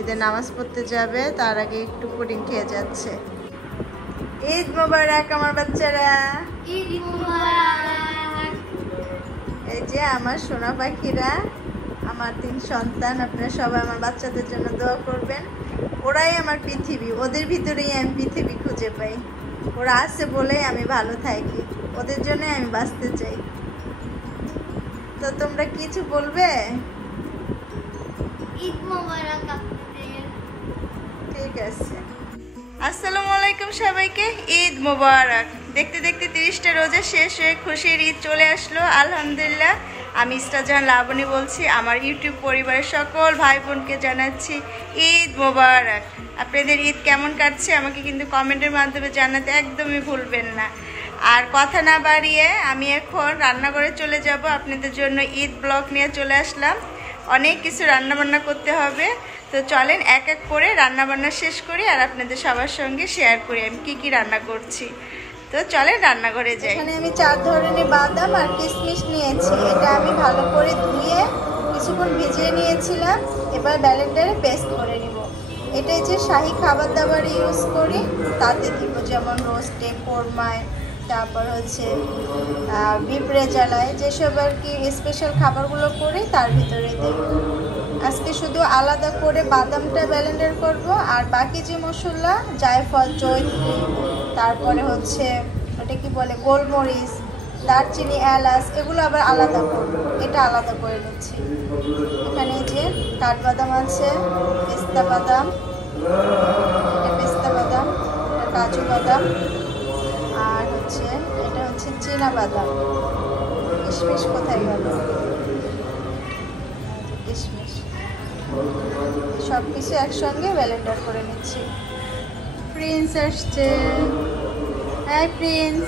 ঈদের নামাজ পড়তে যাবে, তার আগে একটু পুডিং খেয়ে যাচ্ছে। ঈদ মোবারক আমার বাচ্চারা। ঈদ মোবারক। এই যে আমার সোনা পাখিরা, আমার 3 সন্তান। আপনারা সবাই আমার বাচ্চাদের জন্য দোয়া করবেন। ওরাই আমার পৃথিবী, ওদের ভিতরেই আমি পৃথিবী খুঁজে পাই। ওরা আছে বলেই আমি ভালো থাকি, ওদের জন্যই আমি বাঁচতে চাই। তো তোমরা কিছু বলবে? ঈদ মোবারক আপনাদের। ঠিক আছে। আসসালামু আলাইকুম সবাইকে, ঈদ মোবারক। দেখতে দেখতে 30টা রোজা শেষ হয়ে খুশির ঈদ চলে আসলো আলহামদুলিল্লাহ। আমি ইস্তাজাহান লাবণী বলছি। আমার ইউটিউব পরিবারের সকল ভাই বোনকে জানাচ্ছি ঈদ মোবারক। আপনাদের ঈদ কেমন কাটছে আমাকে কিন্তু কমেন্টের মাধ্যমে জানাতে একদমই ভুলবেন না। আর কথা না বাড়িয়ে আমি এখন রান্নাঘরে চলে যাব। আপনাদের জন্য ঈদ ব্লগ নিয়ে চলে আসলাম। অনেক কিছু রান্নাবান্না করতে হবে, তো চলেন এক এক করে রান্নাবান্না শেষ করি আর আপনাদের সবার সঙ্গে শেয়ার করি আমি কি রান্না করছি। তো চলেন রান্নাঘরে যাই। এখানে আমি 4 ধরনের বাদাম আর কিশমিশ নিয়েছি। এটা আমি ভালো করে ধুয়ে কিছুক্ষণ ভিজিয়ে নিয়েছিলাম। এবার ব্লেন্ডারে পেস্ট করে নিব। এটাই যে শাহী খাবার দাবার ইউজ করি তাতে দিব, যেমন রোস্টে, কোরমায়, তারপর হচ্ছে বিফ রেজালায়, যেসব আর কি স্পেশাল খাবারগুলো করি তার ভিতরে দিই। আজকে শুধু আলাদা করে বাদামটা ব্লেন্ডার করব, আর বাকি যে মশলা জায়ফল, জয়ত্রী, তারপরে হচ্ছে ওটা কি বলে গোলমরিচ, দারচিনি, এলাচ, এগুলো আবার আলাদা করব। এটা আলাদা করে নিচ্ছি। এখানে যে কাঠবাদাম আছে, পেস্তা বাদাম, এটা পেস্তা বাদাম, কাজু বাদাম, আর হচ্ছে এটা হচ্ছে চীনা বাদাম। কিশমিশ কোথায় গেল? কিশমিশ। সব কিছু একসঙ্গে ব্লেন্ডার করে নিচ্ছি। প্রিন্স আসছে। হ্যাঁ প্রিন্স।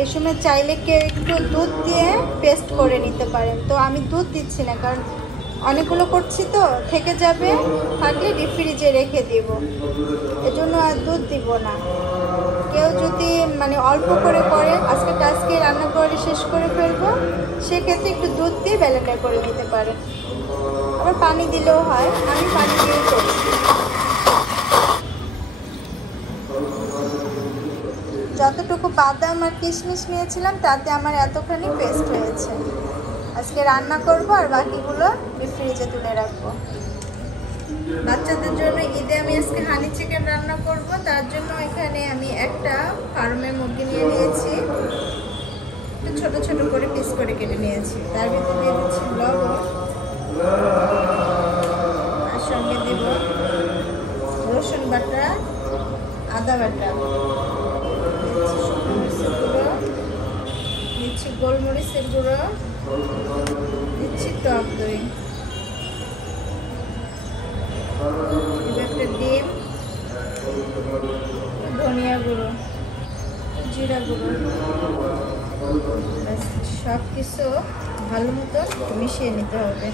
এই সময় চাইলে কেউ একটু দুধ দিয়ে পেস্ট করে নিতে পারেন, তো আমি দুধ দিচ্ছি না, কারণ অনেকগুলো করছি তো থেকে যাবে, থাকলে ডিপ ফ্রিজে রেখে দিব, এজন্য আর দুধ দিব না। কেউ যদি মানে অল্প করে করে আজকে রান্না করে শেষ করে ফেলবো, সেক্ষেত্রে একটু দুধ দিয়ে ব্লেন্ডার করে নিতে পারেন। আবার পানি দিলেও হয়, আমি পানি দিয়েই করছি। যতটুকু বাদাম আর কিশমিশ নিয়েছিলাম তাতে আমার এতখানি পেস্ট হয়েছে। আজকে রান্না করব আর বাকিগুলো ডিপ ফ্রিজে তুলে রাখবো। বাচ্চাদের জন্য ঈদে আমি আজকে হানি চিকেন রান্না করব। তার জন্য এখানে আমি একটা ফার্মের মুরগি নিয়ে নিয়েছি, ছোট ছোট করে পিস করে কেটে নিয়েছি। তার ভিতরে দিয়ে দিচ্ছি লবণ, আর সঙ্গে দেব রসুন বাটা, আদা বাটা, দিচ্ছি শুকনো মরিচের গুঁড়ো, দিচ্ছি গোলমরিচের গুঁড়ো, দিচ্ছি টক দই, একটা ডিম, ধনিয়া গুঁড়ো, জিরা গুঁড়ো, সব কিছু ভালো মতো মিশিয়ে নিতে হবে।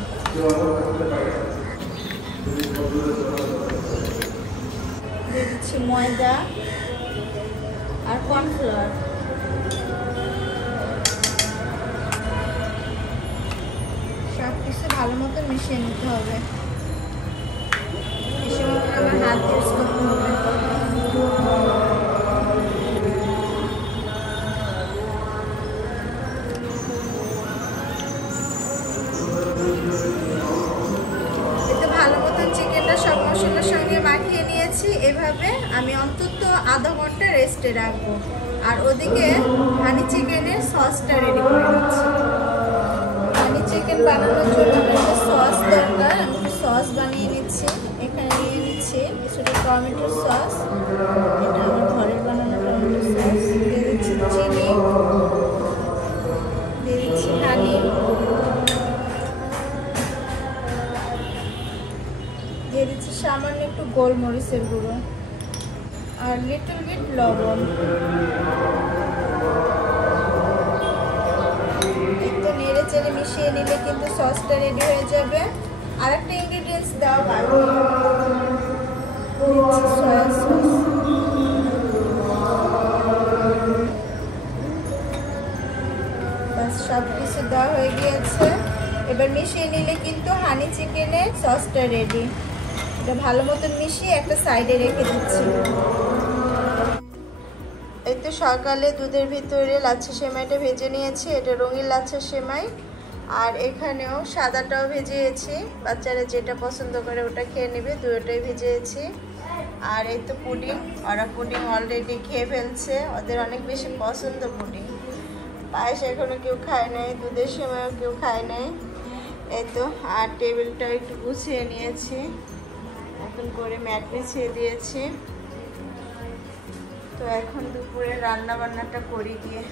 দিয়ে দিচ্ছি ময়দা আর কর্নফ্লাওয়ার। সব কিছু ভালো মতো মিশিয়ে নিতে হবে। এই সময় আমার হাত ইউজ করতে হবে। সব মশলার সঙ্গে মাখিয়ে নিয়েছি। এভাবে আমি অন্তত আধা ঘন্টা রেস্টে রাখবো, আর ওদিকে হানি চিকেনের সসটা রেডি করে নিচ্ছি। হানি চিকেন বানানোর জন্য একটা সস দরকার, আমি একটু সস বানিয়ে নিচ্ছি। এখানে নিয়ে নিচ্ছি কিছুটা টমেটো সস, এটা আমার ঘরের বানানো টমেটো সস। দিয়ে দিচ্ছি চিনি, দিয়ে দিচ্ছি হানি, দিয়ে দিচ্ছি সামান্য একটু গোলমরিচের গুঁড়ো আর লিটল বিট লবণ। একটু নেড়ে চেড়ে মিশিয়ে নিলে কিন্তু সসটা রেডি হয়ে যাবে। আর একটা ইনগ্রিডিয়েন্টস দেওয়া বাকি, দিচ্ছি সয়া সস। ব্যাস সব কিছু দেওয়া হয়ে গিয়েছে। এবার মিশিয়ে নিলে কিন্তু হানি চিকেনের সসটা রেডি। এটা ভালো মতন মিশিয়ে একটা সাইডে রেখে দিচ্ছি। এই তো সকালে দুধের ভিতরে লাচ্ছা সেমাইটা ভেজে নিয়েছি। এটা রঙিন লাচ্ছা সেমাই। আর এখানেও সাদাটাও ভেজেছি, বাচ্চারা যেটা পছন্দ করে ওটা খেয়ে নেবে, দুটোটাই ভেজেছি। আর এই তো পুডিং, ওরা পুডিং অলরেডি খেয়ে ফেলছে, ওদের অনেক বেশি পছন্দ পুডিং। পায়েস এখনো কেউ খায় নাই, দুধের সেমাইও কেউ খায় নাই। এই তো আর টেবিলটাও একটু গুছিয়ে নিয়েছি, নতুন করে ম্যাট বিছিয়ে দিয়েছি। তো এখন দুপুরে রান্না বান্নাটা করি গিয়ে।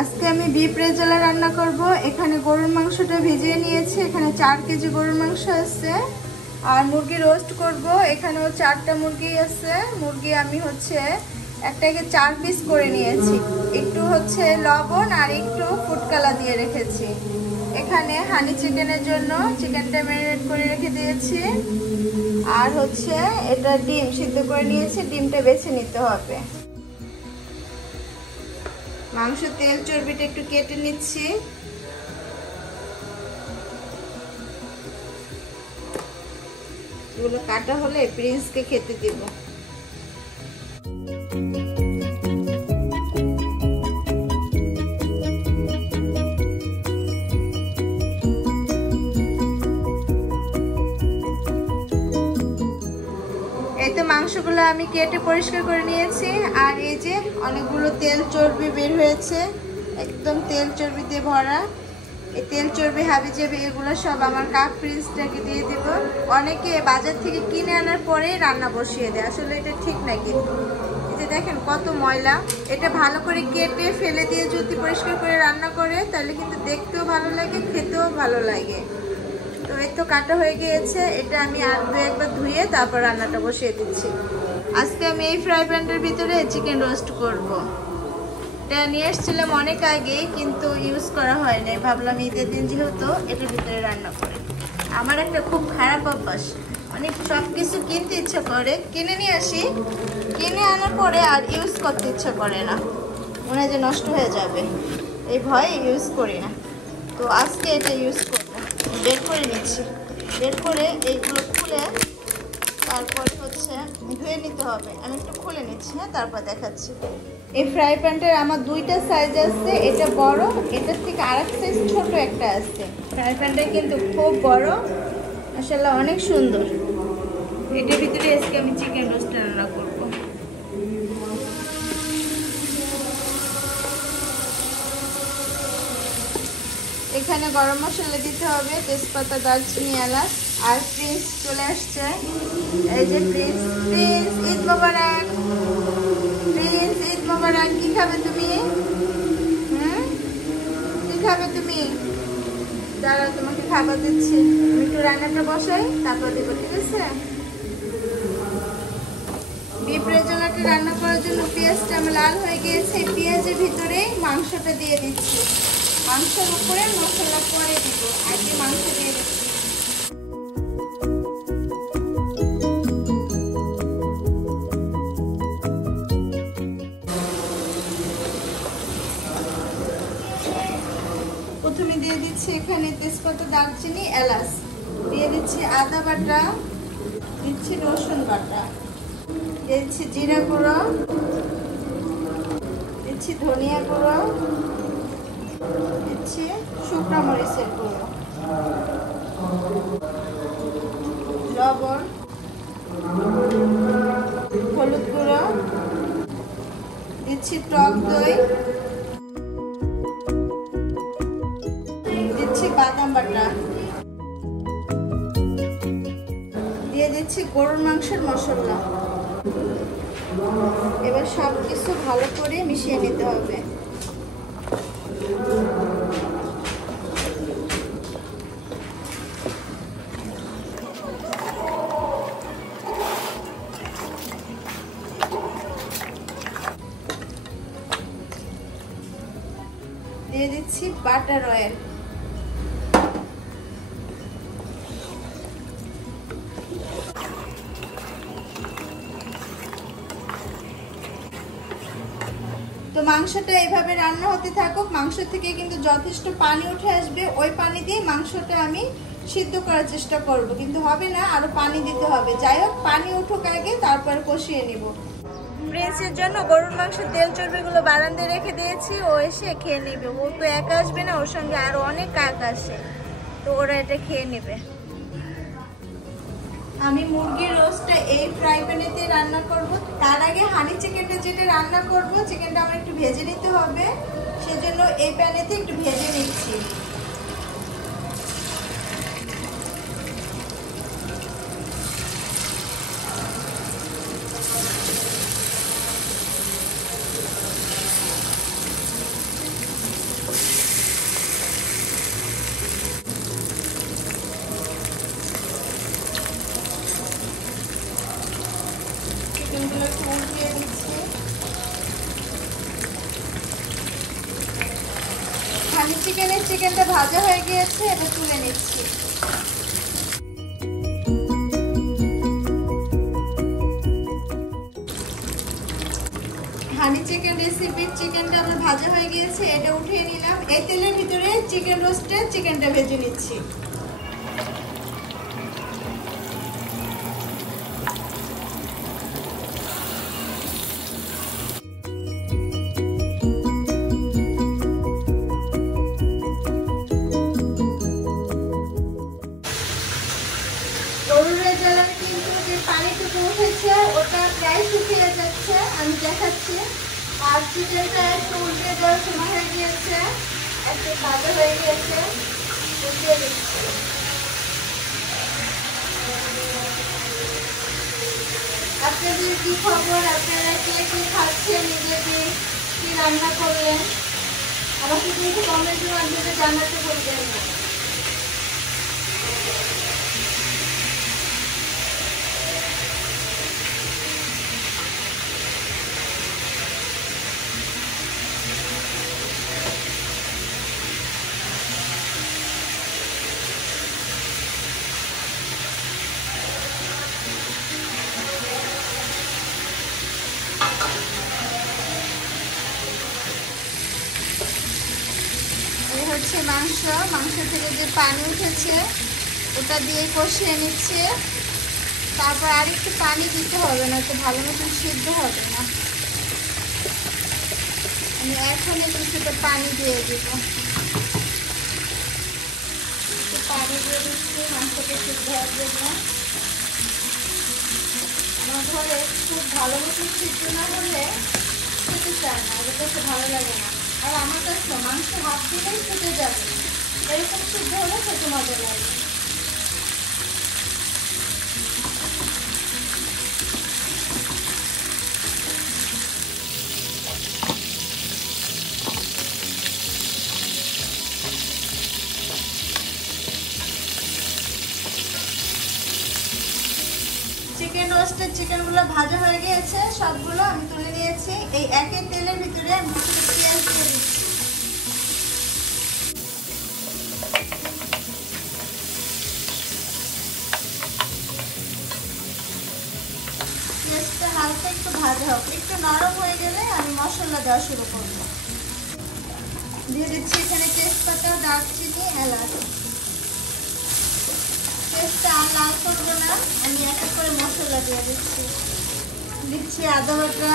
আজকে আমি বিফ রেজালা রান্না করব। এখানে গরুর মাংসটা ভিজিয়ে নিয়েছি, এখানে 4 কেজি গরুর মাংস আছে। আর মুরগি রোস্ট করব, এখানেও 4টা মুরগি আছে। মুরগি আমি একটাকে 4 পিস করে নিয়েছি, একটু লবণ আর একটু ফুড কালার দিয়ে রেখেছি। এখানে হানি চিকেনের জন্য চিকেনটা ম্যারিনেট করে রেখে দিয়েছি। আর এটা ডিম সিদ্ধ করে নিয়েছি, ডিমটা বেছে নিতে হবে। মাংস তেল চর্বিটা একটু কেটে নিচ্ছি। এগুলো কাটা হলে প্রিন্সকে খেতে দেব। এই তো মাংসগুলো আমি কেটে পরিষ্কার করে নিয়েছি। আর এই যে অনেকগুলো তেল চর্বি বের হয়েছে, একদম তেল চর্বি দিয়ে ভরা। এই তেল চর্বি হাবিজাবি এগুলো সব আমার কাপ প্রিন্সটাকে দিয়ে দিব। অনেকে বাজার থেকে কিনে আনার পরে রান্না বসিয়ে দেয়, আসলে এটা ঠিক না। কিন্তু এই যে দেখেন কত ময়লা। এটা ভালো করে কেটে ফেলে দিয়ে যদি পরিষ্কার করে রান্না করে তাহলে কিন্তু দেখতেও ভালো লাগে, খেতেও ভালো লাগে। তো এই তো কাটা হয়ে গিয়েছে, এটা আমি আর একবার ধুয়ে তারপর রান্নাটা বসিয়ে দিচ্ছি। আজকে আমি এই ফ্রাই প্যানটার ভিতরে চিকেন রোস্ট করব। এটা নিয়ে এসেছিলাম অনেক আগে, কিন্তু ইউজ করা হয়নি। ভাবলাম ঈদের দিন যেহেতু এটার ভিতরে রান্না করি। আমার একটা খুব খারাপ অভ্যাস, সব কিছু কিনতে ইচ্ছা করে, কিনে নিয়ে আসি, কিনে আনার পরে আর ইউজ করতে ইচ্ছা করে না, মনে হয় যে নষ্ট হয়ে যাবে, এই ভয়ে ইউজ করি না। তো আজকে এটা ইউজ করব। বের করে নিচ্ছি, বের করে এইগুলো খুলে তারপরে ধুয়ে নিতে হবে। আমি একটু খুলে নিচ্ছি, হ্যাঁ, তারপর দেখাচ্ছি। এই ফ্রাই প্যানটার আমার 2টা সাইজ আছে, এটা বড়, এটার থেকে আরেক সাইজ ছোট একটা আছে। ফ্রাই প্যানটা কিন্তু খুব বড়, মাশাআল্লাহ অনেক সুন্দর। এটার ভিতরে আজকে আমি চিকেন রোস্ট রান্না করব। এখানে গরম মশলা দিতে হবে, তেজপাতা, দারচিনি, এলাচ। আর প্রিন্স চলে আসছে, এই যে প্রিন্স। প্রিন্স ঈদ মোবারক, প্রিন্স ঈদ মোবারক। কি খাবে তুমি? কি খাবে তুমি? দাঁড়াও, তোমাকে খাবার দিচ্ছি। আমি একটু রান্নাটা বসাই, তারপর দেবো, ঠিক আছে? বিফ রেজালাটা রান্না করার জন্য পেঁয়াজটা আমার লাল হয়ে গিয়েছে। পেঁয়াজের ভিতরে মাংসটা দিয়ে দিচ্ছি, মাংসের উপরে মশলা পরে দিব, আগে মাংস দিয়ে দিচ্ছি। প্রথমে দিয়ে দিচ্ছি এখানে তেজপাতা, দারচিনি, এলাচ, দিয়ে দিচ্ছি আদা বাটা, দিচ্ছি রসুন বাটা, দিচ্ছি জিরা গুঁড়ো, দিচ্ছি ধনিয়া গুঁড়ো, দিচ্ছি শুকনো মরিচের গুঁড়ো, লবণ, হলুদ গুঁড়ো, দিচ্ছি টক দই, দিচ্ছি বাদাম বাটা, দিয়ে দিচ্ছি গরুর মাংসের মশলা। এবার সব কিছু ভালো করে মিশিয়ে নিতে হবে। দিয়ে দিচ্ছি বাটার অয়েল। তো মাংসটা এইভাবে রান্না হতে থাকুক। মাংস থেকে কিন্তু যথেষ্ট পানি উঠে আসবে, ওই পানি দিয়ে মাংসটা আমি সিদ্ধ করার চেষ্টা করব, কিন্তু হবে না, আরো পানি দিতে হবে। যাই হোক, পানি উঠুক আগে, তারপর কষিয়ে নিব। প্রিন্সের জন্য গরুর মাংসের তেল চর্বিগুলো বারান্দায় রেখে দিয়েছি, ও এসে খেয়ে নেবে। ও তো একা আসবে না, ওর সঙ্গে আরো অনেক কাক আসে, তো ওরা এটা খেয়ে নেবে। আমি মুরগির রোস্টটা এই ফ্রাই প্যানেতে রান্না করব। তার আগে হানি চিকেনটা যেটা রান্না করব, চিকেনটা আমার একটু ভেজে নিতে হবে, সেজন্য এই প্যানেতে একটু ভেজে নিচ্ছি। চিকেনগুলো একটু উল্টিয়ে দিচ্ছি। হানি চিকেনটা ভাজা হয়ে গিয়েছে, এটা তুলে নিচ্ছি। হানি চিকেন রেসিপির চিকেনটা আমার ভাজা হয়ে গিয়েছে, এটা উঠিয়ে নিলাম। এই তেলের ভিতরে চিকেন রোস্টে চিকেনটা ভেজে নিচ্ছি। গরুরের জ্বালানি কিন্তু যে পানিটুকু উঠেছে ওটা প্রায় শুকিয়ে যাচ্ছে, আমি দেখাচ্ছি। আর চিকেনটা একটু উল্টে দেওয়ার সময় হয়ে গিয়েছে, একটু ভাজা হয়ে গিয়েছে, উল্টে দিচ্ছি। আপনাদের কি খবর? আপনারা কে কি খাচ্ছেন, নিজেকে কি রান্না করলেন, আমাকে কিন্তু কমেন্টের মাধ্যমে জানাতে বলবেন না। হচ্ছে মাংস থেকে যে পানি উঠেছে ওটা দিয়ে কষিয়ে নিচ্ছে। তারপর আর একটু পানি দিতে হবে, না তো ভালো মতন সিদ্ধ হবে না। আমি এখনই কিছুটা পানি দিয়ে দিব। পানি দিয়ে দিচ্ছি মাংসটা সিদ্ধ হওয়ার জন্য। আমার ঘরে খুব ভালো মতন সিদ্ধ না হলে খেতে চায় না, ওদের কাছে ভালো লাগে না। আর আমার কাছে মাংস হাত দিলেই খেতে যাবে, এরকম সিদ্ধ হলে খেতে মজা লাগে। চিকেন রোস্টের চিকেনগুলো ভাজা হয়ে গিয়েছে, সবগুলো আমি তুলে নিয়েছি। এই একই তেলের ভিতরে আমি পেঁয়াজ দিয়ে দিচ্ছি। পেঁয়াজটা হালকা একটু ভাজা হোক, একটু নরম হয়ে গেলে আমি মশলা দেওয়া শুরু করব। দিয়ে দিচ্ছি এখানে তেজপাতা, দারচিনি, এলাচ। পেঁয়াজটা আর লাল করবো না, আমি এক এক করে মশলা দিয়ে দিচ্ছি। দিচ্ছি আদা বাটা,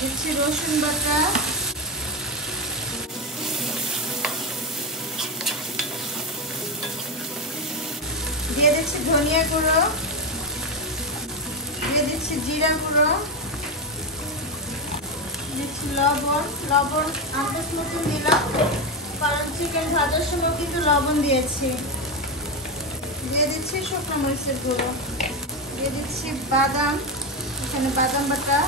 দিচ্ছি রসুন বাটা, দিয়ে দিচ্ছি ধনিয়া গুঁড়ো, দিয়ে দিচ্ছি জিরা গুঁড়ো, দিচ্ছি লবণ আন্দাজ মতন দিলাম, কারণ চিকেন ভাজার সময় কিন্তু লবণ দিয়েছি। দিয়ে দিচ্ছি শুকনো মরিচের গুঁড়ো, দিয়ে দিচ্ছি বাদাম, এখানে বাদাম বাটা,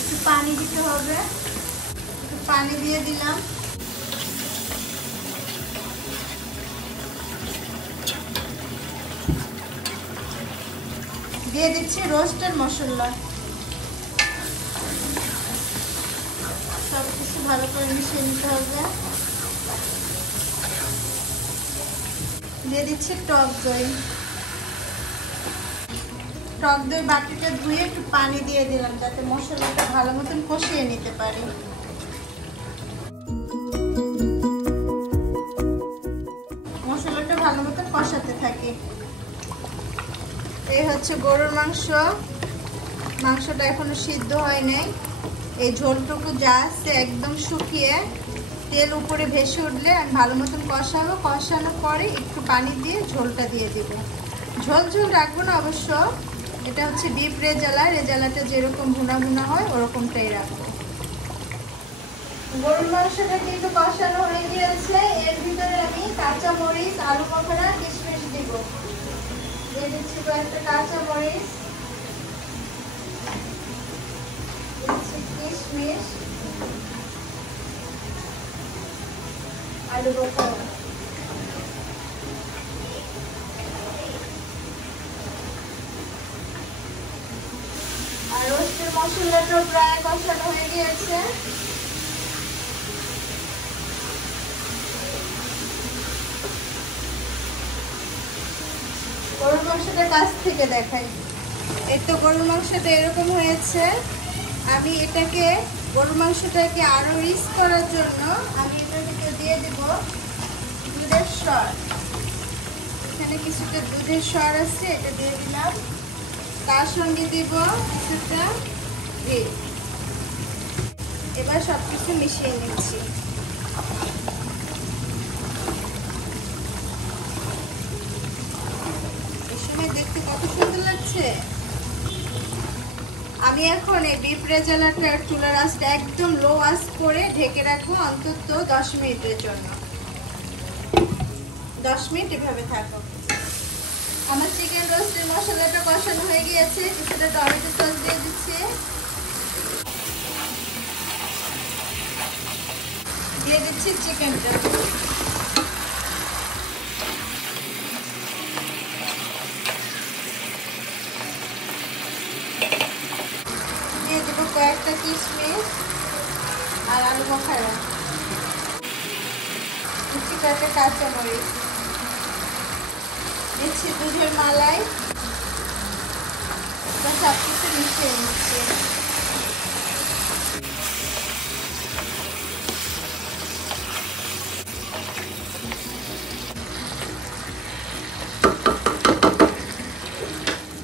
একটু পানি দিতে হবে, একটু পানি দিয়ে দিলাম। দিয়ে দিচ্ছি রোস্টের মশলা। সব কিছু ভালো করে মিশিয়ে নিতে হবে। দিয়ে দিচ্ছি টক দই। টক দই বাটিটা ধুয়ে একটু পানি দিয়ে দিলাম যাতে মশলাটা ভালো মতন কষিয়ে নিতে পারি। মশলাটা ভালো মতন কষাতে থাকি। এই হচ্ছে গরুর মাংস। মাংসটা এখনো সিদ্ধ হয় নাই। এই ঝোলটুকু যা আছে একদম শুকিয়ে তেল উপরে ভেসে উঠলে আমি ভালো মতন কষাবো। কষানোর পরে একটু পানি দিয়ে ঝোলটা দিয়ে দিব। ঝোল ঝোল রাখবো না অবশ্য, এটা হচ্ছে বিফ রেজালা। রেজালাটা যেরকম ভুনা ভুনা হয় ওরকমটাই রাখবো। গরুর মাংসটা কিন্তু কষানো হয়ে গিয়েছে। এর ভিতরে আমি কাঁচা মরিচ, আলু বখরা, কিশমিশ দিব। দিয়ে দিচ্ছি কয়েকটা কাঁচা মরিচ, দিচ্ছি কিশমিশ, আলু বখরা। আর রোস্টের মশলাটা প্রায় কষানো হয়ে গিয়েছে। গরুর মাংসটা কাছ থেকে দেখাই। এই তো গরুর মাংসটা এরকম হয়েছে। আমি এটাকে গরুর মাংসটাকে আরো রিচ করার জন্য আমি এটার ভিতরে দিয়ে দেব দুধের সর। এখানে কিছুটা দুধের সর আছে, এটা দিয়ে দিলাম। তার সঙ্গে দিব কিছুটা ঘি। এবার সবকিছু মিশিয়ে নিচ্ছি। এই সময় দেখতে কত সুন্দর লাগছে। আমি এখন এই বিফ রেজালাটার চুলার আঁচটা একদম লো আঁচ করে ঢেকে রাখবো অন্তত 10 মিনিটের জন্য। 10 মিনিট এভাবে থাকো। আমার চিকেন রোস্টের মশলাটা কষানো হয়ে গিয়েছে। কিছুটা টমেটো সস দিয়ে দিচ্ছি। দিয়ে দিচ্ছি চিকেনটা। দিয়ে দেবো কয়েকটা কিশমিশ আর আলু বখরা। দিচ্ছি কয়েকটা কাঁচা মরিচ। দিচ্ছি দুধের মালাই। সব কিছু মিশিয়ে নিচ্ছি।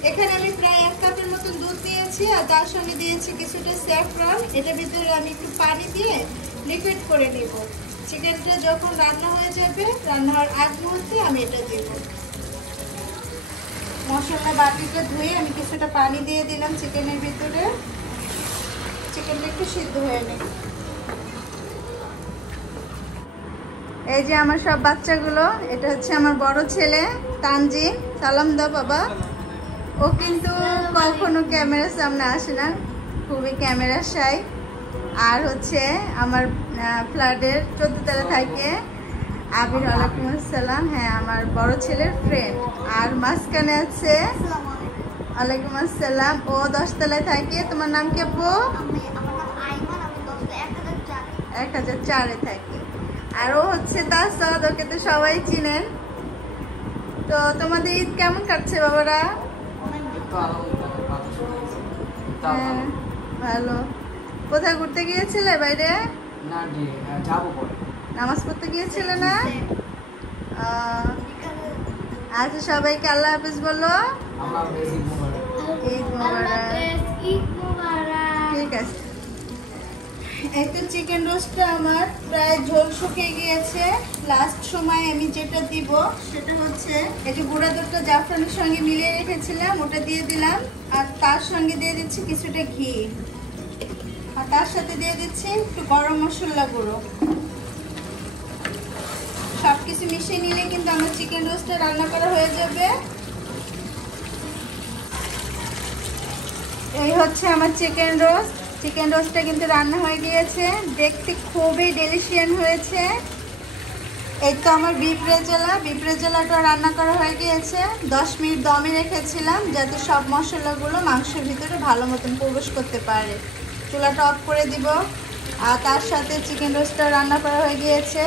এখানে আমি প্রায় 1 কাপের মতন দুধ দিয়েছি আর তার সঙ্গে দিয়েছি কিছুটা স্যাফরন। এটার ভিতরে আমি একটু পানি দিয়ে লিকুইড করে নিব। চিকেনটা যখন রান্না হয়ে যাবে, রান্না হওয়ার আগ মুহূর্তে আমি এটা দেব। মশলা বাটিটা ধুয়ে আমি কিছুটা পানি দিয়ে দিলাম চিকেনের ভিতরে। চিকেনটা একটু সিদ্ধ হয়ে নেই। এই যে আমার সব বাচ্চাগুলো, এটা হচ্ছে আমার বড় ছেলে তানজিম। সালাম দাও বাবা। ও কিন্তু কখনো ক্যামেরার সামনে আসে না, খুবই ক্যামেরা শাই। আর হচ্ছে আমার ফ্ল্যাটের 14 তলা থাকে আবির। ওয়ালাইকুম আসসালাম। হ্যাঁ, আমার বড় ছেলের ফ্রেন্ড। আর মাঝখানে আছে ওয়ালাইকুম আসসালাম, ও 10 তলায় থাকে। তোমার নাম কি আপু? 1004-এ থাকে। আর ও হচ্ছে তাসাদ, ওকে তো সবাই চিনেন। তো তোমাদের ঈদ কেমন কাটছে বাবারা? হ্যাঁ, ভালো। কোথায় ঘুরতে গিয়েছিলে বাইরে? নামাজ পড়তে গিয়েছিলে না? আচ্ছা, সবাইকে আল্লাহ হাফেজ বলো। ঈদ মোবারক। ঠিক আছে। এই তো চিকেন রোস্টটা আমার প্রায় ঝোল শুকিয়ে গিয়েছে। লাস্ট সময় আমি যেটা দিব সেটা হচ্ছে এই যে গুঁড়া দুধটা জাফরানের সঙ্গে মিলিয়ে রেখেছিলাম, ওটা দিয়ে দিলাম। আর তার সঙ্গে দিয়ে দিচ্ছি কিছুটা ঘি। আর তার সাথে দিয়ে দিচ্ছি একটু গরম মশলা গুঁড়ো। সব কিছু মিশিয়ে নিলে কিন্তু আমার চিকেন রোস্টটা রান্না করা হয়ে যাবে। এই হচ্ছে আমার চিকেন রোস্ট। চিকেন রোস্টটা কিন্তু রান্না হয়ে গিয়েছে। দেখতে খুবই ডেলিশিয়াস হয়েছে। এই তো আমার বিফ রেজালাটা রান্না করা হয়ে গিয়েছে। 10 মিনিট দমে রেখেছিলাম যাতে সব মশলাগুলো মাংসের ভিতরে ভালো মতন প্রবেশ করতে পারে। চুলাটা অফ করে দিব। আর তার সাথে চিকেন রোস্টটা রান্না করা হয়ে গিয়েছে।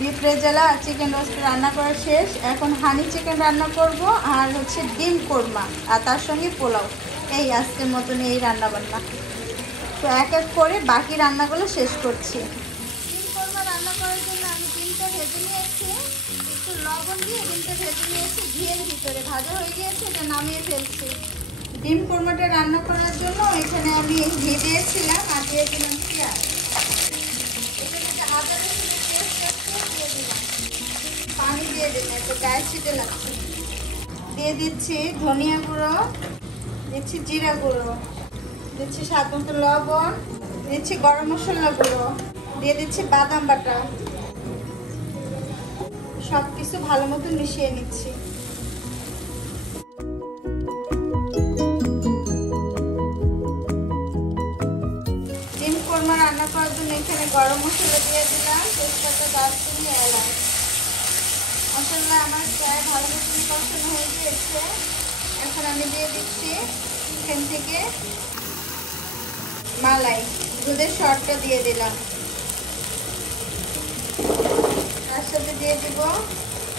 বিফ রেজালা আর চিকেন রোস্ট রান্না করা শেষ। এখন হানি চিকেন রান্না করব আর হচ্ছে ডিম কোরমা আর তার সঙ্গে পোলাও। এই আজকের মতন এই রান্নাবান্না। তো এক এক করে বাকি রান্নাগুলো শেষ করছি। ডিম কোরমা রান্না করার জন্য আমি ডিমটা ভেজে নিয়েছি, একটু লবণ দিয়ে ডিমটা ভেজে নিয়েছি ঘিয়ের ভিতরে। ভাজা হয়ে গিয়েছে, এটা নামিয়ে ফেলছি। ডিম কোরমাটা রান্না করার জন্য এখানে আমি ঘি দিয়েছিলাম আর দিয়ে দিলাম পেঁয়াজ। এখানে যে আদা রসুনের পেস্ট আছে দিয়ে দিলাম, পানি দিয়ে দিলাম, একটু গায়ে ছিটে লাগছে। দিয়ে দিচ্ছি ধনিয়া গুঁড়ো, দিচ্ছি জিরা গুঁড়ো, দিচ্ছি স্বাদ মতো লবণ, দিচ্ছি গরম মশলা গুঁড়ো, দিয়ে দিচ্ছি বাদাম বাটা। সব কিছু ভালো মতো মিশিয়ে নিচ্ছি। ডিম কোরমা রান্না করার জন্য এখানে গরম মশলা দিয়ে দিলাম, তেজপাতা, দারচিনি, এলাচ। মশলা আমার প্রায় ভালো মতন কষানো হয়ে গিয়েছে। এখন আমি দিয়ে দিচ্ছি এখান থেকে মালাই, দুধের শর্টটা দিয়ে দিলাম। তার সাথে দিয়ে দিব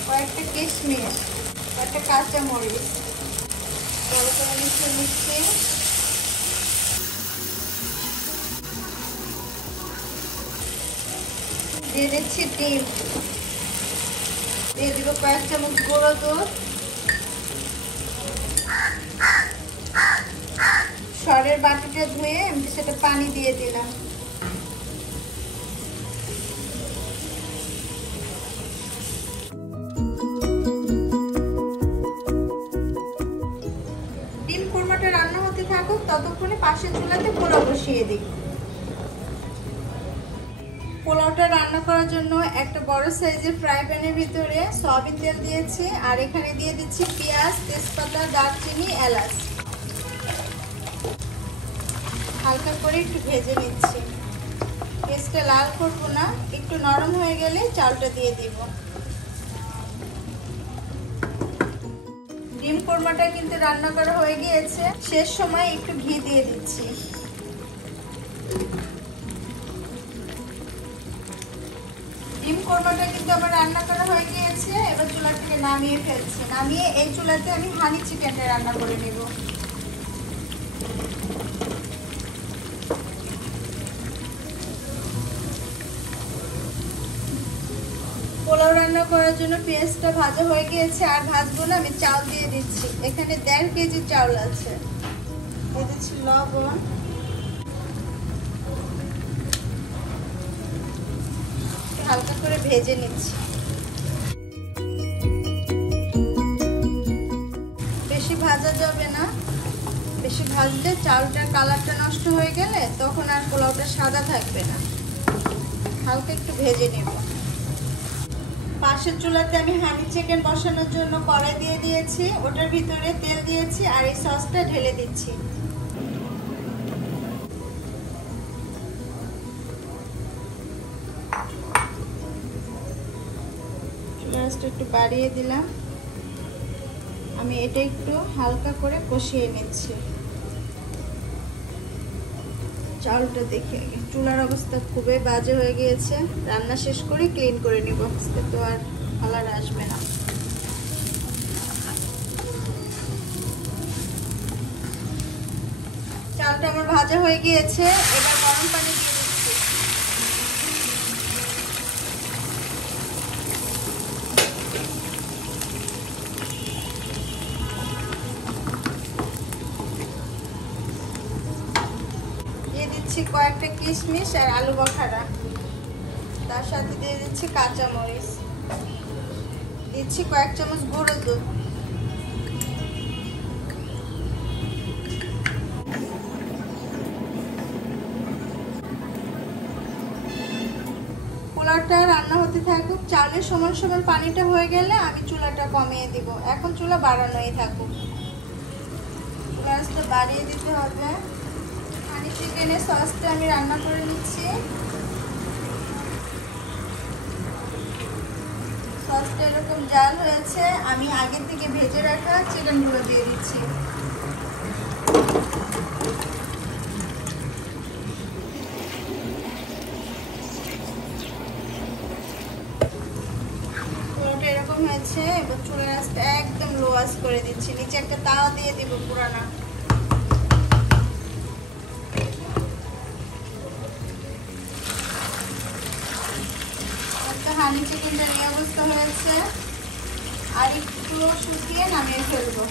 কয়েকটা কিশমিশ, কয়েকটা কাঁচামরিচ। ভালো করে মিশিয়ে নিচ্ছি। দিয়ে দিচ্ছি ডিম, দিয়ে দিব কয়েক চামচ গুঁড়ো দুধ, সরের বাটিটা ধুয়ে আমি সেটা পানি দিয়ে দিলাম। ডিম কোরমাটা রান্না হতে থাকুক, ততক্ষণে পাশের চুলাতে পোলাও বসিয়ে দিই। পোলাওটা রান্না করার জন্য একটা বড় সাইজের ফ্রাই প্যানের ভিতরে সয়াবিন তেল দিয়েছি আর এখানে দিয়ে দিচ্ছি পেঁয়াজ, তেজপাতা, দারচিনি, এলাচ। হালকা করে একটু ভেজে নিচ্ছি। পেঁয়াজটা লাল করবো না, একটু নরম হয়ে গেলে চালটা দিয়ে দিব। ডিম কোরমাটা কিন্তু রান্না করা হয়ে গিয়েছে। শেষ সময় একটু ঘি দিয়ে দিচ্ছি। ডিম কোরমাটা কিন্তু আমার রান্না করা হয়ে গিয়েছে। এবার চুলা থেকে নামিয়ে ফেলছি। নামিয়ে এই চুলাতে আমি হানি চিকেনটা রান্না করে নেব। পোলাও রান্না করার জন্য পেঁয়াজটা ভাজা হয়ে গিয়েছে আর ভাজবো না, আমি চাল দিয়ে দিচ্ছি। এখানে 1.5 কেজি চাউল আছে। দিয়ে দিচ্ছি লবণ, হালকা করে ভেজে নিচ্ছি। বেশি ভাজা যাবে না, বেশি ভাজলে চালটার কালারটা নষ্ট হয়ে গেলে তখন আর পোলাওটা সাদা থাকবে না। হালকা একটু ভেজে নেব। পাশের চুলাতে আমি হানি চিকেন বসানোর জন্য কড়াই দিয়ে দিয়েছি, ওটার ভিতরে তেল দিয়েছি আর এই সসটা ঢেলে দিচ্ছি। গ্যাসটা একটু বাড়িয়ে দিলাম। আমি এটা একটু হালকা করে কষিয়ে নিচ্ছি। চালটা দেখে চুলার অবস্থা খুবই বাজে হয়ে গিয়েছে। রান্না শেষ করে ক্লিন করে নিব, তো আর কালার আসবে না। চালটা আমার ভাজা হয়ে গিয়েছে। এবার গরম পানি দিয়ে দিচ্ছি। দিয়ে দিচ্ছি কয়েকটা কিশমিশ আর আলু বখারা। তার সাথে দিয়ে দিচ্ছি কাঁচামরিচ, দিচ্ছি কয়েক চামচ গুঁড়ো দুধ। পোলাওটা রান্না হতে থাকুক। চালের সমান সমান পানিটা হয়ে গেলে আমি চুলাটা কমিয়ে দিব। এখন চুলা বাড়ানোই থাকুক। গ্যাসটা বাড়িয়ে দিতে হবে। হানি চিকেনের সসটা আমি রান্না করে নিচ্ছি। মাছটা এরকম জাল হয়েছে, আমি আগে থেকে ভেজে রাখা চিকেনগুলো দিয়ে দিচ্ছি। পুরোটা এরকম হয়েছে। এবার চুলার আঁচটা একদম লো আঁচ করে দিচ্ছি, নিচে একটা তাওয়া দিয়ে দিব পুরানা। হানি চিকেনটা এই অবস্থা হয়েছে, আর একটু শুকিয়ে নামিয়ে ফেলবো।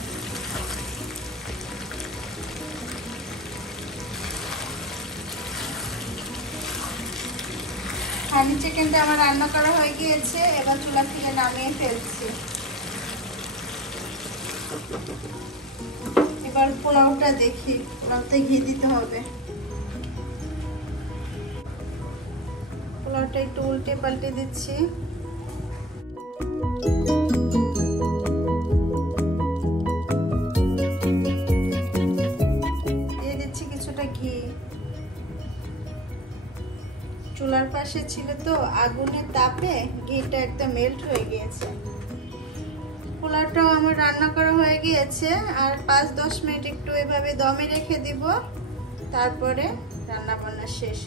হানি চিকেনটা আমার রান্না করা হয়ে গিয়েছে, এবার চুলা থেকে নামিয়ে ফেলছি। এবার পোলাওটা দেখি, পোলাওতে ঘি দিতে হবে। পোলাওটা একটু উল্টে পাল্টে দিচ্ছি। দিয়ে দিচ্ছি কিছুটা ঘি। চুলার পাশে ছিল তো, আগুনের তাপে ঘিটা একদম মেল্ট হয়ে গিয়েছে। পোলাওটাও আমার রান্না করা হয়ে গিয়েছে, আর 5-10 মিনিট একটু এভাবে দমে রেখে দিব, তারপরে রান্না বান্না শেষ।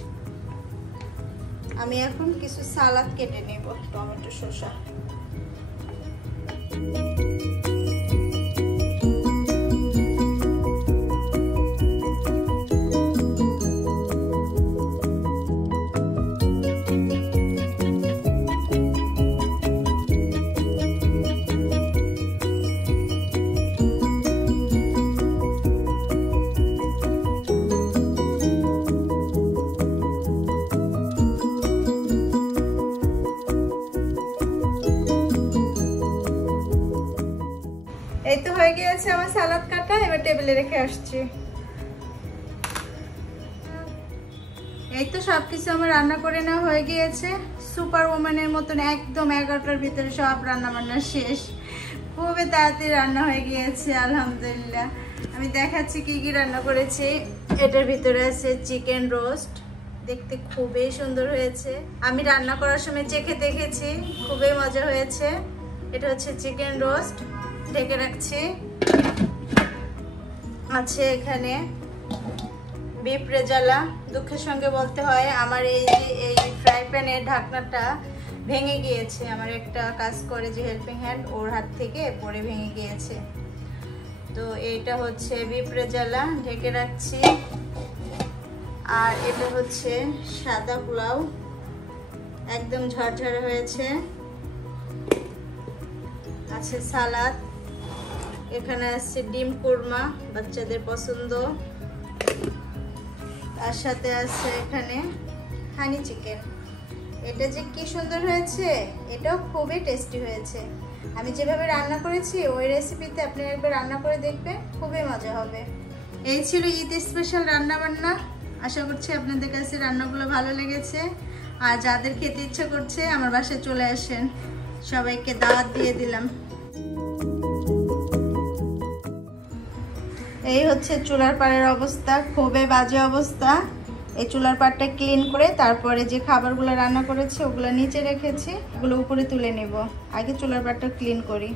আমি এখন কিছু সালাদ কেটে নেব, টমেটো, শসা। এই তো হয়ে গিয়েছে আমার সালাদ কাটা, এবার টেবিলে রেখে আসছি। এই তো সবকিছু আমার রান্না করে নেওয়া হয়ে গিয়েছে। সুপার ওম্যানের মতন একদম 11টার ভিতরে সব রান্না বান্না শেষ। খুবই তাড়াতাড়ি রান্না হয়ে গিয়েছে আলহামদুলিল্লাহ। আমি দেখাচ্ছি কি কি রান্না করেছি। এটার ভিতরে আছে চিকেন রোস্ট, দেখতে খুবই সুন্দর হয়েছে। আমি রান্না করার সময় চেখে দেখেছি, খুবই মজা হয়েছে। এটা হচ্ছে চিকেন রোস্ট, ঢেকে রাখছি। আছে এখানে বিফ রেজালা। দুঃখের সঙ্গে বলতে হয়, আমার এই ফ্রাই প্যানের ঢাকনাটা ভেঙে গিয়েছে। আমার একটা কাজ করে যে হেল্পিং হ্যান্ড, ওর হাত থেকে পড়ে ভেঙে গিয়েছে। তো এইটা হচ্ছে বিফ রেজালা, ঢেকে রাখছি। আর এটা হচ্ছে সাদা পোলাও, একদম ঝরঝরে হয়েছে। আছে সালাদ, এখানে আছে ডিম কুরমা, বাচ্চাদের পছন্দ। তার সাথে আছে এখানে হানি চিকেন। এটা যে কি সুন্দর হয়েছে, এটাও খুবই টেস্টি হয়েছে। আমি যেভাবে রান্না করেছি ওই রেসিপিতে আপনি একবার রান্না করে দেখবেন, খুবই মজা হবে। এই ছিল ঈদ স্পেশাল রান্না বান্না। আশা করছি আপনাদের কাছে রান্নাগুলো ভালো লেগেছে। আর যাদের খেতে ইচ্ছা করছে আমার বাসায় চলে আসেন, সবাইকে দাওয়াত দিয়ে দিলাম। এই হচ্ছে চুলার পাড়ের অবস্থা, খুবই বাজে অবস্থা। এই চুলার পাড়টা ক্লিন করে তারপরে যে খাবারগুলো রান্না করেছি ওগুলো নিচে রেখেছি, ওগুলো উপরে তুলে নেব। আগে চুলার পাড়টা ক্লিন করি।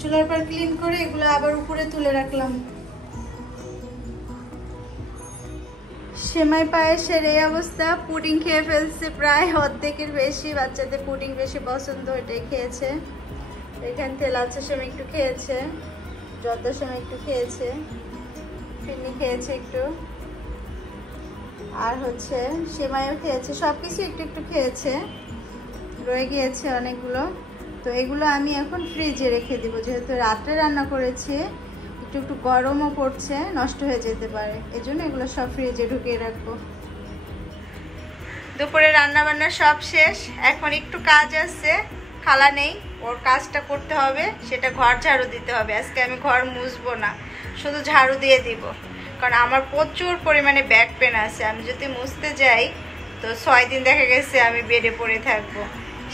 চুলার পাড় ক্লিন করে এগুলো আবার উপরে তুলে রাখলাম। সেমাই পায়েসের এই অবস্থা। পুডিং খেয়ে ফেলছে প্রায় অর্ধেকের বেশি। বাচ্চাদের পুডিং বেশি পছন্দ, এটাই খেয়েছে। এখান থেকে লাচ্ছা সেমাই একটু খেয়েছে, জর্দা সেমাই একটু খেয়েছে, ফিরনি খেয়েছে একটু, আর হচ্ছে সেমাইও খেয়েছে। সব কিছু একটু একটু খেয়েছে, রয়ে গিয়েছে অনেকগুলো। তো এগুলো আমি এখন ফ্রিজে রেখে দিব, যেহেতু রাত্রে রান্না করেছি, একটু একটু গরমও পড়ছে, নষ্ট হয়ে যেতে পারে। এজন্য এগুলো সব ফ্রিজে ঢুকিয়ে রাখবো। দুপুরে রান্না বান্না সব শেষ, এখন একটু কাজ আছে। খালা নেই, ওর কাজটা করতে হবে, সেটা ঘর ঝাড়ু দিতে হবে। আজকে আমি ঘর মুছবো না, শুধু ঝাড়ু দিয়ে দিব, কারণ আমার প্রচুর পরিমাণে ব্যাক পেন আছে। আমি যদি মুছতে যাই তো 6 দিন দেখা গেছে আমি বেডে পড়ে থাকবো।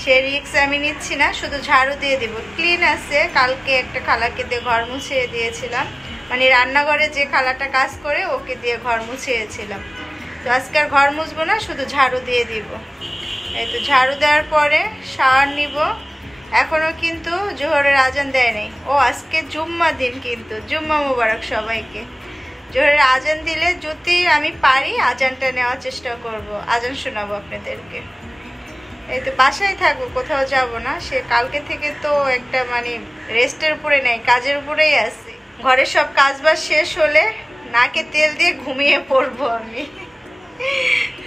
সে রিস্ক আমি নিচ্ছি না, শুধু ঝাড়ু দিয়ে দিব। ক্লিন আছে, কালকে একটা খালাকে দিয়ে ঘর মুছিয়ে দিয়েছিলাম, মানে রান্নাঘরে যে খালাটা কাজ করে ওকে দিয়ে ঘর মুছিয়েছিলাম। তো আজকে আর ঘর মুছবো না, শুধু ঝাড়ু দিয়ে দিব। এই তো ঝাড়ু দেওয়ার পরে শাওয়ার নিব। এখনও কিন্তু জোহরের আজান দেয় নাই। ও আজকে জুম্মা দিন, কিন্তু জুম্মা মুবারক সবাইকে। জোহরের আজান দিলে যদি আমি পারি আজানটা নেওয়ার চেষ্টা করব, আজান শোনাবো আপনাদেরকে। এই তো বাসায় থাকবো, কোথাও যাব না। সে কালকে থেকে তো একটা মানে রেস্টের উপরে নেই, কাজের উপরেই আছি। ঘরের সব কাজবাজ শেষ হলে নাকে তেল দিয়ে ঘুমিয়ে পড়বো আমি।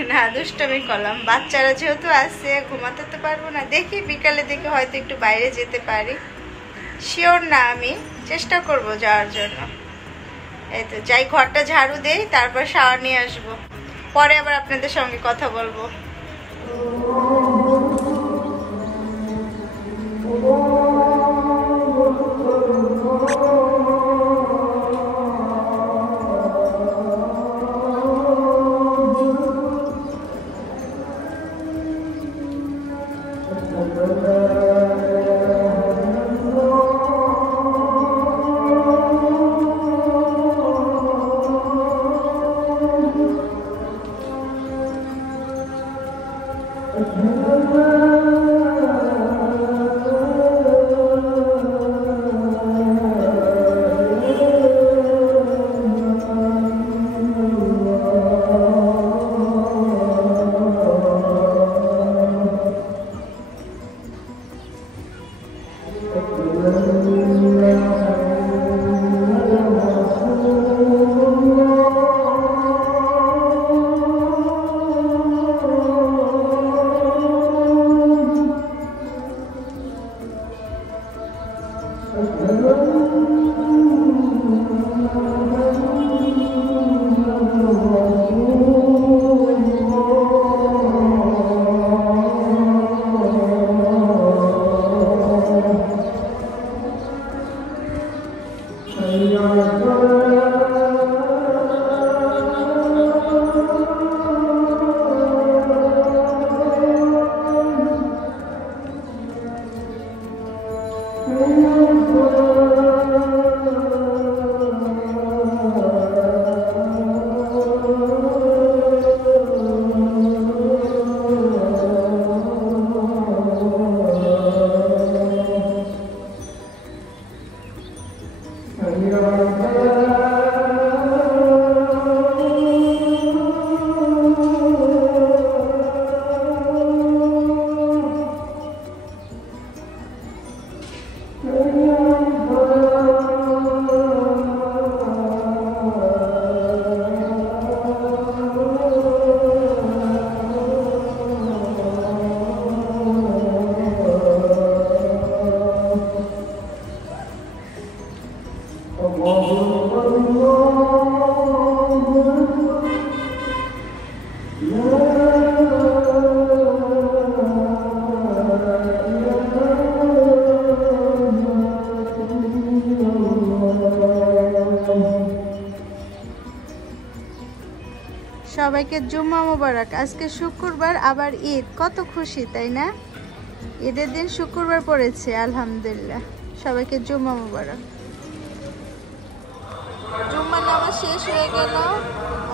না, দুষ্টমি করলাম। বাচ্চারা যেহেতু আছে, ঘুমাতে তো পারবো না। দেখি বিকালে দিকে হয়তো একটু বাইরে যেতে পারি, শিওর না, আমি চেষ্টা করব যাওয়ার জন্য। এই তো যাই, ঘরটা ঝাড়ু দেই, তারপর শাওয়ার নিয়ে আসবো। পরে আবার আপনাদের সঙ্গে কথা বলবো। সবাইকে জুম্মা মোবারক। আজকে শুক্রবার, আবার ঈদ, কত খুশি তাই না? ঈদের দিন শুক্রবার পড়েছে, আলহামদুলিল্লাহ। সবাইকে জুম্মা মোবারক। জুম্মার নামাজ শেষ হয়ে গেল।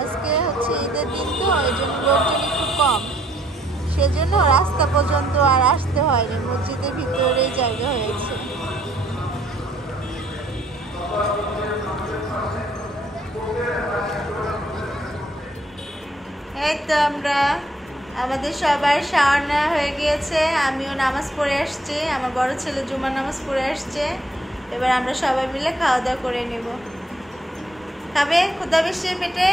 আজকে হচ্ছে ঈদের দিন, তো এই জন্য লোকজন একটু কম, সেজন্য রাস্তা পর্যন্ত আর আসতে হয়নি, মসজিদের ভিতরেই জায়গা হয়েছে। এই তো আমাদের সবার শাওয়ার নেওয়া হয়ে গিয়েছে। আমিও নামাজ পড়ে আসছি, আমার বড় ছেলে জুমার নামাজ পড়ে আসছে। এবার আমরা সবাই মিলে খাওয়া দাওয়া করে নেব। খাবে? ক্ষুধা বেশি পেটে?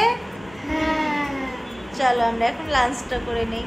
চলো আমরা এখন লাঞ্চটা করে নিই।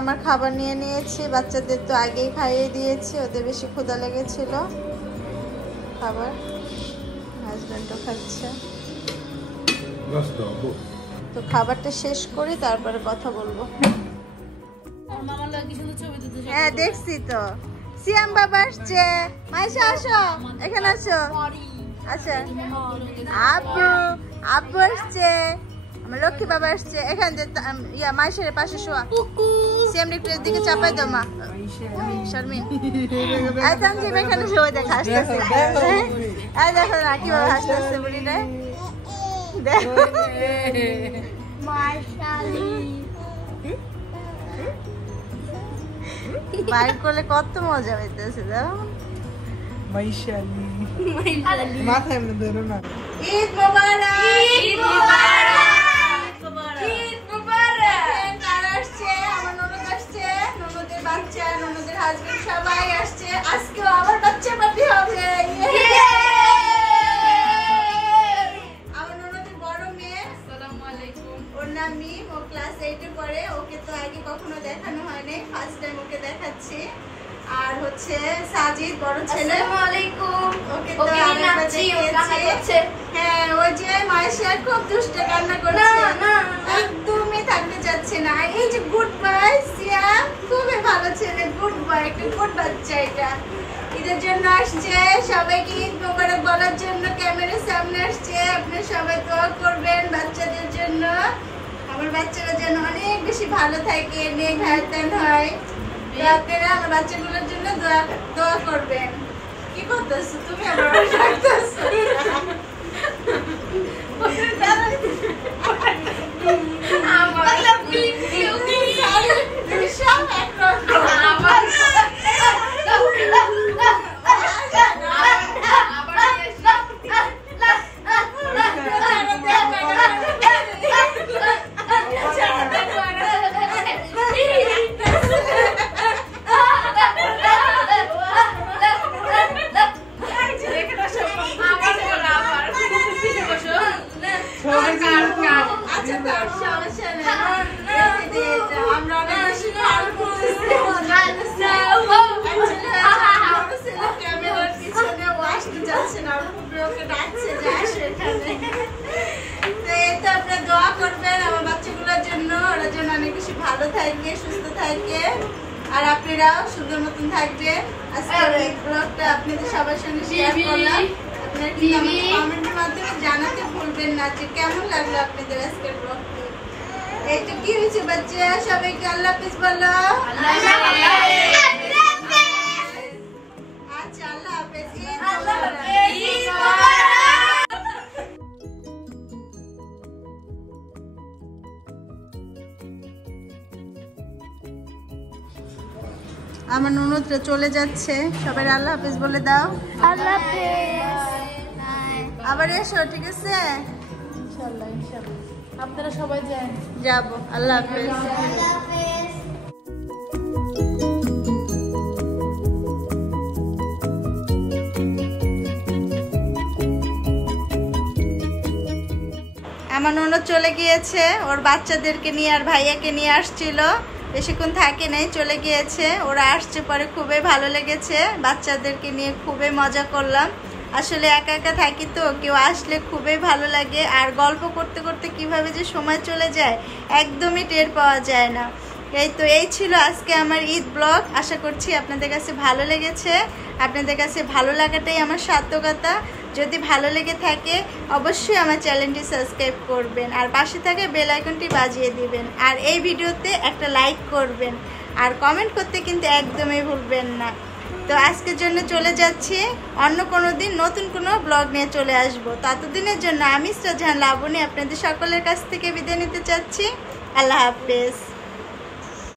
আমার খাবার নিয়ে নিয়েছি, বাচ্চাদের তো আগেই খাইয়ে দিয়েছি, ওদের বেশি ক্ষুধা লেগেছিল। খাবার হাজব্যান্ডও খাচ্ছে, তো খাবারটা শেষ করি তারপরে কথা বলবো। হ্যাঁ দেখছি তো, সিয়াম বাবা আসছে, মাইশা আসো, এখানে আসো। আচ্ছা আব্বু আব্বু আসছে, আমার লক্ষ্মী বাবা আসছে। এখান ইয়া মাইশার পাশে শোয়া, সিয়াম একটু দিকে চাপাই দাও মা। শারমিন তানজিম এখানে শোয়া, দেখ হাসতেছে, এই দেখো না কিভাবে হাসতেছে বুড়িটা, দেখো বাইর করলে কত মজা হইতেছে। দাও মাথায় এমনি ধরো না। ঈদ মোবারক, ঈদ মোবারক, ঈদ মোবারক। কারা আসছে? আমার ননদ আসছে, ননদের বাচ্চা, ননদের হাজবেন্ড সবাই আসছে। আজকেও আমার বাচ্চা পার্টি হবে। আমার ননদের বড় মেয়ে, আসসালামু আলাইকুম, ওর নাম মিম, ও ক্লাস 8 এ পড়ে। ওকে তো আগে কখনো দেখানো হয়নি, ফার্স্ট টাইম ওকে দেখাচ্ছি। আর হচ্ছে সাজিদ বড় ছেলে, আসসালামু আলাইকুম, ওকে তো আরেকবার দেখিয়েছি। হ্যাঁ ওই যে মাইশা খুব দুষ্ট কান্না করছে, একদমই থাকতে চাচ্ছে না। এই যে গুড বয় সিয়াম, খুবই ভালো ছেলে, গুড বয়, একটা গুড বাচ্চা। এটা ঈদের জন্য আসছে, সবাইকে ঈদ মোবারক বলার জন্য ক্যামেরার সামনে আসছে। আপনারা সবাই দোয়া করবেন বাচ্চাদের জন্য, আমার বাচ্চারা যেন অনেক বেশি ভালো থাকে, নেক হায়াতান হয়। আপনারা আমার বাচ্চাগুলোর জন্য দোয়া করবেন। কি করতেছো তুমি? আমার ডাকতেছো ভালো থাকে, সুস্থ থাকে, আর আপনারাও সুন্দর মতন থাকবেন। আজকের এই ব্লগটা আপনাদের সবার সঙ্গে শেয়ার করলাম। আপনারা কিন্তু আমাকে কমেন্টের মাধ্যমে জানাতে ভুলবেন না যে কেমন লাগলো আপনাদের আজকের ব্লগটি। এই তো কি হয়েছে বাচ্চা, সবাইকে আল্লাহ হাফেজ বলো। আচ্ছা আল্লাহ হাফেজ। আমার ননদরা চলে যাচ্ছে, সবাই আল্লাহ হাফেজ বলে দাও। আল্লাহ হাফেজ, আবার এসো, ঠিক আছে? ইনশাআল্লাহ ইনশাআল্লাহ, আপনারা সবাই যান, যাবো। আল্লাহ হাফেজ। আল্লাহ হাফেজ। আমার ননদ চলে গিয়েছে, ওর বাচ্চাদেরকে নিয়ে আর ভাইয়াকে নিয়ে আসছিল, বেশিক্ষণ থাকে নাই, চলে গিয়েছে। ওরা আসছে পরে খুবই ভালো লেগেছে, বাচ্চাদেরকে নিয়ে খুবই মজা করলাম। আসলে একা একা থাকি তো, কেউ আসলে খুবই ভালো লাগে, আর গল্প করতে করতে কিভাবে যে সময় চলে যায় একদমই টের পাওয়া যায় না। এই ছিল আজকে আমার ঈদ ব্লগ। আশা করছি আপনাদের কাছে ভালো লেগেছে, আপনাদের কাছে ভালো লাগাটাই আমার সার্থকতা। যদি ভালো লেগে থাকে অবশ্যই আমার চ্যানেলটি সাবস্ক্রাইব করবেন, আর পাশে থাকা বেল আইকনটি বাজিয়ে দিবেন, আর এই ভিডিওতে একটা লাইক করবেন, আর কমেন্ট করতে কিন্তু একদমই ভুলবেন না। তো আজকের জন্য চলে যাচ্ছি, অন্য কোনো দিন নতুন কোনো ব্লগ নিয়ে চলে আসবো। ততদিনের জন্য আমি ইসরাত জাহান লাবণী আপনাদের সকলের কাছ থেকে বিদায় নিতে চাচ্ছি। আল্লাহ হাফেজ।